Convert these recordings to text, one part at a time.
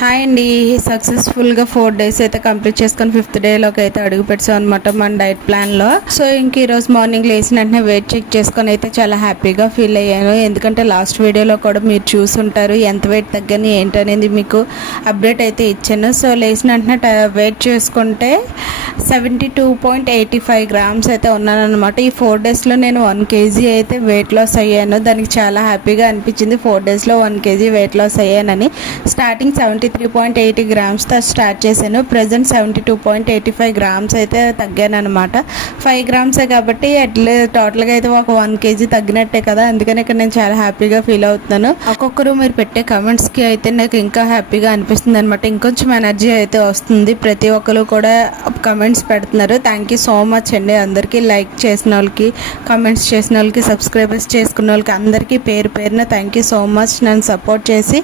Hi అండి. సక్సెస్ఫుల్గా 4 days అయితే కంప్లీట్ చేసుకొని 5th డేలోకి అయితే అడుగు పెట్టాం అనమాట మన డైట్ ప్లాన్లో. సో ఇంక ఈరోజు మార్నింగ్ లేచిన వెంటనే వెయిట్ చెక్ చేసుకొని అయితే చాలా హ్యాపీగా ఫీల్ అయ్యాను. ఎందుకంటే లాస్ట్ వీడియోలో కూడా మీరు చూసుంటారు ఎంత వెయిట్ తగ్గని ఏంటనేది మీకు అప్డేట్ అయితే ఇచ్చాను. సో లేచిన వెంటనే వెయిట్ చేసుకుంటే 72.85 grams అయితే ఉన్నాను అనమాట. ఈ 4 daysలో నేను 1 kg అయితే వెయిట్ లాస్ అయ్యాను. దానికి చాలా హ్యాపీగా అనిపించింది 4 daysలో 1 kg వెయిట్ లాస్ అయ్యానని. స్టార్టింగ్ 73.80 grams స్టార్ట్ చేశాను. ప్రజెంట్ 72.85 grams అయితే తగ్గాను అనమాట. 5 grams కాబట్టి టోటల్గా అయితే ఒక 1 kg తగ్గినట్టే కదా. అందుకని ఇక్కడ నేను చాలా హ్యాపీగా ఫీల్ అవుతున్నాను. ఒక్కొక్కరు మీరు పెట్టే కమెంట్స్కి అయితే నాకు ఇంకా హ్యాపీగా అనిపిస్తుంది అనమాట. ఇంకొంచెం ఎనర్జీ అయితే వస్తుంది. ప్రతి ఒక్కరు కూడా కమెంట్స్ పెడుతున్నారు. థ్యాంక్ యూ సో మచ్ అండి అందరికీ. లైక్ చేసిన వాళ్ళకి, కమెంట్స్ చేసిన వాళ్ళకి, సబ్స్క్రైబర్స్ చేసుకున్న వాళ్ళకి అందరికీ పేరు పేరున థ్యాంక్ యూ సో మచ్. నన్ను సపోర్ట్ చేసి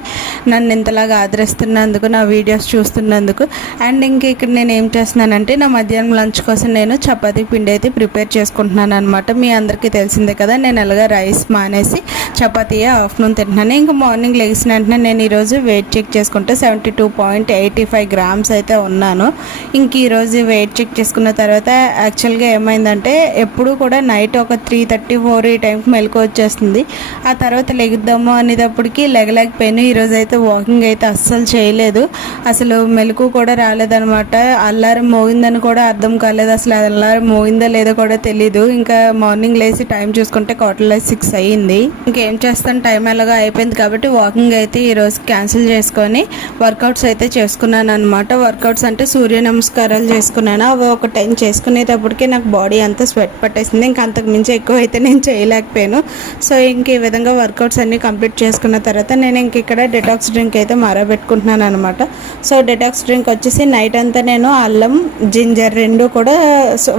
నన్ను ఇంతలాగా ఆదరిస్తున్నందుకు, నా వీడియోస్ చూస్తున్నందుకు. అండ్ ఇంక ఇక్కడ నేను ఏం చేస్తున్నానంటే నా మధ్యాహ్నం లంచ్ కోసం నేను చపాతీ పిండి అయితే ప్రిపేర్ చేసుకుంటున్నాను అనమాట. మీ అందరికీ తెలిసిందే కదా, నేను అలాగా రైస్ మానేసి చపాతీయే ఆఫ్టర్నూన్ తింటున్నాను. ఇంకా మార్నింగ్ లెగిసిన వెంటనే నేను ఈరోజు వెయిట్ చెక్ చేసుకుంటే 72.85 grams అయితే ఉన్నాను. ఇంక ఈరోజు వెయిట్ చెక్ చేసుకున్న తర్వాత యాక్చువల్గా ఏమైందంటే ఎప్పుడు కూడా నైట్ ఒక 3:34 ఈ టైంకి మెలకు వచ్చేస్తుంది. ఆ తర్వాత లెగుద్దాము అనేటప్పటికి లెగలేకపోయాను. ఈరోజు అయితే వాకింగ్ అయితే అస్సలు చేయలేదు. అసలు మెలకు కూడా రాలేదనమాట. అల్లారం మోగిందని కూడా అర్థం కాలేదు. అసలు అల్లారం మోగిందో లేదో కూడా తెలీదు. ఇంకా మార్నింగ్ లేచి టైం చూసుకుంటే 6:45 అయ్యింది. ఇంకేం చేస్తాను, టైం ఎలాగో అయిపోయింది కాబట్టి వాకింగ్ అయితే ఈరోజు క్యాన్సిల్ చేసుకొని వర్కౌట్స్ అయితే చేసుకున్నాను అనమాట. వర్కౌట్స్ అంటే సూర్య నమస్కారాలు చేసుకున్నాను. అవి ఒక 10 చేసుకునేటప్పటికి నాకు బాడీ అంతా స్వెట్ పట్టేసింది. ఇంకా అంతకు మించి ఎక్కువ అయితే నేను చేయలేకపోయాను. సో ఇంక ఈ విధంగా వర్కౌట్స్ అన్నీ కంప్లీట్ చేసుకున్న తర్వాత నేను ఇంక ఇక్కడ డెటాక్స్ డ్రింక్ అయితే మరబెట్టుకుంటున్నాను అనమాట. సో డెటాక్స్ డ్రింక్ వచ్చేసి నైట్ అంతా నేను అల్లం, జింజర్ రెండు కూడా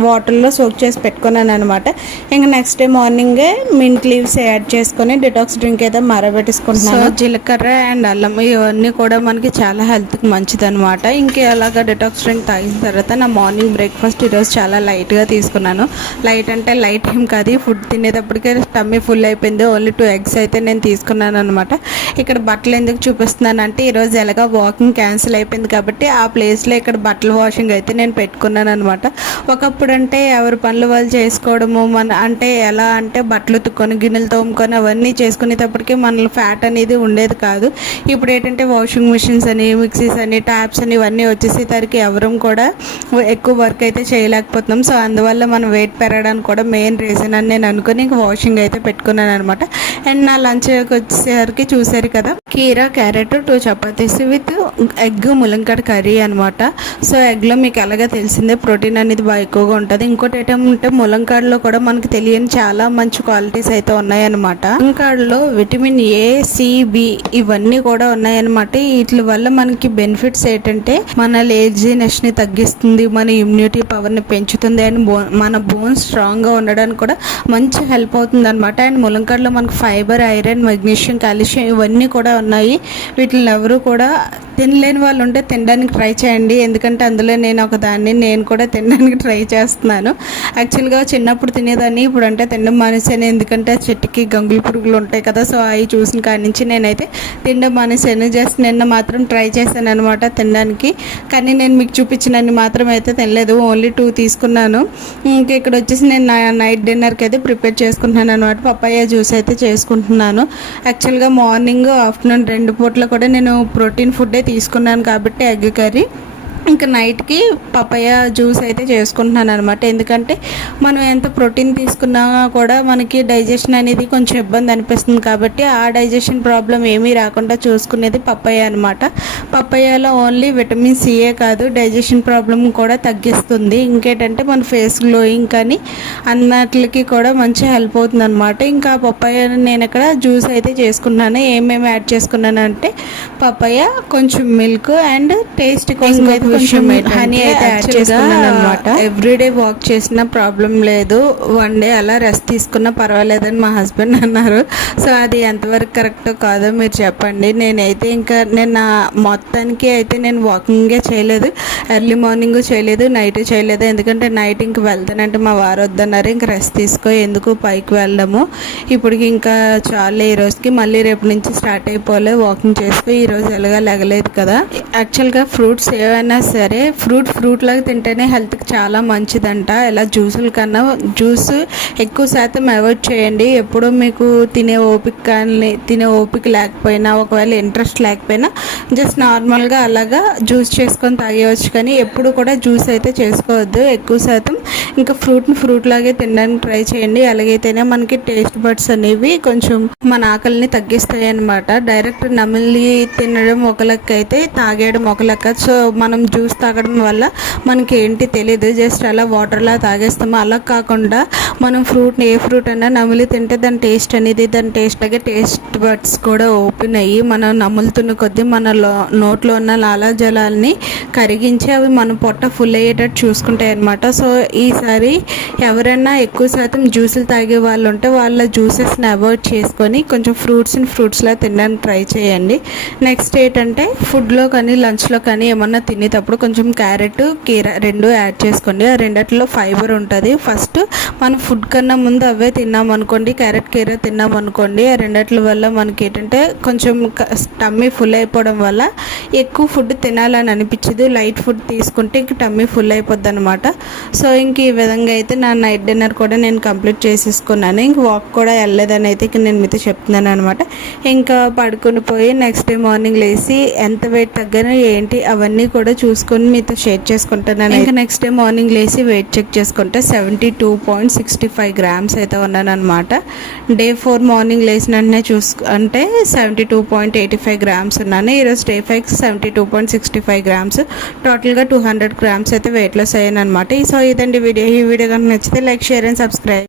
వాటర్లో సోక్ చేసి పెట్టుకున్నాను అనమాట. ఇంకా నెక్స్ట్ డే మార్నింగే మింట్ లీవ్స్ యాడ్ చేసుకొని డెటాక్స్ డ్రింక్ అయితే మరబెట్టేసుకుంటున్నాను. సో జీలకర్ర అండ్ అల్లం ఇవన్నీ కూడా మనకి చాలా హెల్త్కి మంచిది అనమాట. ఇంక అలాగా డెటాక్స్ డ్రింక్ తాగిన తర్వాత నా మార్నింగ్ బ్రేక్ఫాస్ట్ ఈరోజు చాలా లైట్గా తీసుకున్నాను. లైట్ అంటే లైట్ ఏం కాదు, ఫుడ్ తినేటప్పటికే టమ్మీ ఫుల్ అయిపోయింది. ఓన్లీ 2 eggs అయితే నేను తీసుకున్నాను అనమాట. ఇక్కడ బట్టలు ఎందుకు చూపిస్తున్నాను అంటే ఈరోజు ఎలాగా వాకింగ్ క్యాన్సిల్ అయిపోయింది కాబట్టి ఆ ప్లేస్లో ఇక్కడ బట్టల వాషింగ్ అయితే నేను పెట్టుకున్నాను అనమాట. ఒకప్పుడు అంటే ఎవరి పనులు వాళ్ళు చేసుకోవడము, మన అంటే ఎలా అంటే బట్టలు ఉతుక్కొని గిన్నెలు తోముకొని అవన్నీ చేసుకునేటప్పటికి మనలో ఫ్యాట్ అనేది ఉండేది కాదు. ఇప్పుడు ఏంటంటే వాషింగ్ మిషన్స్ అని, మిక్సీస్ అని, ట్యాప్స్ అని ఇవన్నీ వచ్చేసేసరికి ఎవరం కూడా ఎక్కువ వర్క్ అయితే చేయలేకపోతున్నాం. సో అందువల్ల మనం వెయిట్ పెరగడానికి కూడా మెయిన్ రీజన్ అని నేను అనుకుని ఇంక వాషింగ్ అయితే పెట్టుకున్నాను అనమాట. అండ్ నా లంచ్ వచ్చేసరికి చూసారు కదా, కీరా, క్యారెట్, 2 చపాతీస్ విత్ ఎగ్ ములంకాడ కర్రీ అనమాట. సో ఎగ్లో మీకు ఎలాగా తెలిసిందే ప్రోటీన్ అనేది బాగా ఎక్కువగా ఉంటుంది. ఇంకోటి ఏంటంటే ములంకాడలో కూడా మనకు తెలియని చాలా మంచి క్వాలిటీస్ అయితే ఉన్నాయన్నమాట. ములంకాడలో విటమిన్ ఏ, సి, బి ఇవన్నీ కూడా ఉన్నాయన్నమాట. వీటి వల్ల మనకి బెనిఫిట్స్ ఏంటంటే మన లేజినెస్ని తగ్గిస్తుంది, మన ఇమ్యూనిటీ పవర్ని పెంచుతుంది, అండ్ మన బోన్స్ స్ట్రాంగ్గా ఉండడానికి కూడా మంచి హెల్ప్ అవుతుంది అనమాట. అండ్ ములంకాడలో మనకు ఫైబర్, ఐరన్, మెగ్నీషియం, కాల్షియం ఇవన్నీ కూడా ఉన్నాయి. వీటిని ఎవరు కూడా తినలేని వాళ్ళు ఉంటే తినడానికి ట్రై చేయండి. ఎందుకంటే అందులో నేను నేను కూడా తినడానికి ట్రై చేస్తున్నాను. యాక్చువల్గా చిన్నప్పుడు తినేదాన్ని, ఇప్పుడు అంటే తినడం మానేసాను. ఎందుకంటే చెట్టుకి గంగులు పురుగులు ఉంటాయి కదా. సో అవి చూసిన కాడి నుంచి నేనైతే తినడం మానేసాను. జస్ట్ నిన్న మాత్రం ట్రై చేశాను అనమాట తినడానికి. కానీ నేను మీకు చూపించినన్ని మాత్రం అయితే తినలేదు. ఓన్లీ 2 తీసుకున్నాను. ఇంకా ఇక్కడ వచ్చేసి నేను నైట్ డిన్నర్కి అయితే ప్రిపేర్ చేసుకుంటున్నాను అనమాట. పపాయ జ్యూస్ అయితే చేసుకుంటున్నాను. యాక్చువల్గా మార్నింగ్, ఆఫ్టర్నూన్ 2 పూటలు కూడా నేను ప్రోటీన్ ఫుడ్డే తీసుకున్నాను కాబట్టి ఎగ్ కర్రీ. ఇంకా నైట్కి పపాయ జ్యూస్ అయితే చేసుకుంటున్నాను అనమాట. ఎందుకంటే మనం ఎంత ప్రోటీన్ తీసుకున్నా కూడా మనకి డైజెషన్ అనేది కొంచెం ఇబ్బంది అనిపిస్తుంది కాబట్టి ఆ డైజెషన్ ప్రాబ్లం ఏమీ రాకుండా చూసుకునేది పపాయ అనమాట. పపాయలో ఓన్లీ విటమిన్ సిఏ కాదు, డైజెషన్ ప్రాబ్లం కూడా తగ్గిస్తుంది. ఇంకేంటంటే మన ఫేస్ గ్లోయింగ్ కానీ అన్నట్లకి కూడా మంచి హెల్ప్ అవుతుంది అనమాట. ఇంకా పపాయ నేను ఇక్కడ జ్యూస్ అయితే చేసుకున్నాను. ఏమేమి యాడ్ చేసుకున్నాను అంటే పపాయ, కొంచెం మిల్క్ అండ్ టేస్ట్ కోసం కొంచెం హనీ అయితే యాడ్ చేసుకున్నాను అనమాట. ఎవ్రీడే వాక్ చేసిన ప్రాబ్లం లేదు, వన్ డే అలా రెస్ట్ తీసుకున్నా పర్వాలేదని మా హస్బెండ్ అన్నారు. సో అది ఎంతవరకు కరెక్టో కాదో మీరు చెప్పండి. నేనైతే ఇంకా నేను మొత్తానికి అయితే నేను వాకింగే చేయలేదు, ఎర్లీ మార్నింగ్ చేయలేదు, నైట్ చేయలేదు. ఎందుకంటే నైట్ ఇంక వెళ్తానంటే మా వారు వద్దన్నారు, ఇంక రెస్ట్ తీసుకో ఎందుకు పైకి వెళ్ళడము, ఇప్పటికి ఇంకా చాలు ఈ రోజుకి, మళ్ళీ రేపు నుంచి స్టార్ట్ అయిపోలే వాకింగ్ చేసుకో, ఈరోజు ఎలాగా లెగలేదు కదా. యాక్చువల్గా ఫ్రూట్స్ ఏవైనా సరే ఫ్రూట్ లాగా తింటేనే హెల్త్కి చాలా మంచిదంట. ఇలా జ్యూసుల కన్నా జ్యూస్ ఎక్కువ శాతం అవాయిడ్ చేయండి. ఎప్పుడూ మీకు తినే ఓపిక లేకపోయినా, ఒకవేళ ఇంట్రెస్ట్ లేకపోయినా జస్ట్ నార్మల్గా అలాగా జ్యూస్ చేసుకొని తాగేయవచ్చు, కానీ ఎప్పుడు కూడా జ్యూస్ అయితే చేసుకోవద్దు. ఎక్కువ శాతం ఇంకా ఫ్రూట్ లాగే తినడానికి ట్రై చేయండి. అలాగైతేనే మనకి టేస్ట్ బడ్స్ అనేవి కొంచెం మన ఆకలిని తగ్గిస్తాయి అన్నమాట. డైరెక్ట్ నమిలి తినడం ఒక లెక్క అయితే తాగేయడం ఒక లెక్క. సో మనం జ్యూస్ తాగడం వల్ల మనకి ఏంటి తెలియదు, జస్ట్ అలా వాటర్లా తాగేస్తాము. అలా కాకుండా మనం ఏ ఫ్రూట్ అయినా నమిలి తింటే దాని టేస్ట్ అలాగే టేస్ట్ బడ్స్ కూడా ఓపెన్ అయ్యి మనం నములుతున్న కొద్దీ మన నోట్లో ఉన్న లాలాజలాల్ని కరిగించి అవి మన పొట్ట ఫుల్ అయ్యేటట్టు చూసుకుంటాయి అన్నమాట. సో ఈసారి ఎవరైనా ఎక్కువ శాతం జ్యూసులు తాగే వాళ్ళు ఉంటే వాళ్ళ జ్యూసెస్ని అవాయిడ్ చేసుకొని కొంచెం ఫ్రూట్స్లో తినడానికి ట్రై చేయండి. నెక్స్ట్ ఏంటంటే ఫుడ్లో కానీ లంచ్లో కానీ ఏమన్నా తినేటప్పుడు కొంచెం క్యారెట్, కీర రెండు యాడ్ చేసుకోండి. ఆ రెండిట్లో ఫైబర్ ఉంటుంది. ఫస్ట్ మనం ఫుడ్ కన్నా ముందు అవే తిన్నామనుకోండి, క్యారెట్, కీర తిన్నామనుకోండి, ఆ రెండిట్ల వల్ల మనకి ఏంటంటే కొంచెం టమ్మీ ఫుల్ అయిపోవడం వల్ల ఎక్కువ ఫుడ్ తినాలని అనిపించదు. లైట్ ఫుడ్ తీసుకుంటే ఇంక టమ్మీ ఫుల్ అయిపోద్ది అనమాట. సో ఇంక ఈ విధంగా అయితే నా నైట్ డిన్నర్ కూడా నేను కంప్లీట్ చేసేసుకున్నాను. ఇంక వాక్ కూడా వెళ్ళలేదని అయితే నేను మీతో చెప్తున్నాను అనమాట. ఇంకా పడుకుని పోయి నెక్స్ట్ డే మార్నింగ్ లేచి ఎంత వెయిట్ తగ్గానో ఏంటి అవన్నీ కూడా చూసుకొని మీతో షేర్ చేసుకుంటున్నాను. ఇంకా నెక్స్ట్ డే మార్నింగ్ లేచి వెయిట్ చెక్ చేసుకుంటే 72.65 గ్రామ్స్ అయితే ఉన్నాను అనమాట. డే 4 మార్నింగ్ లేచిన వెంటనే అంటే 72.85 గ్రామ్స్ ఉన్నాను. ఈరోజు డే 5 72.65 గ్రామ్స్, టోటల్గా 200 గ్రామ్స్ అయితే వెయిట్ లాస్ అయ్యాను అనమాట. సో ఇదండి వీడియో. ఈ వీడియో కనుక నచ్చితే లైక్, షేర్ అండ్ సబ్స్క్రైబ్.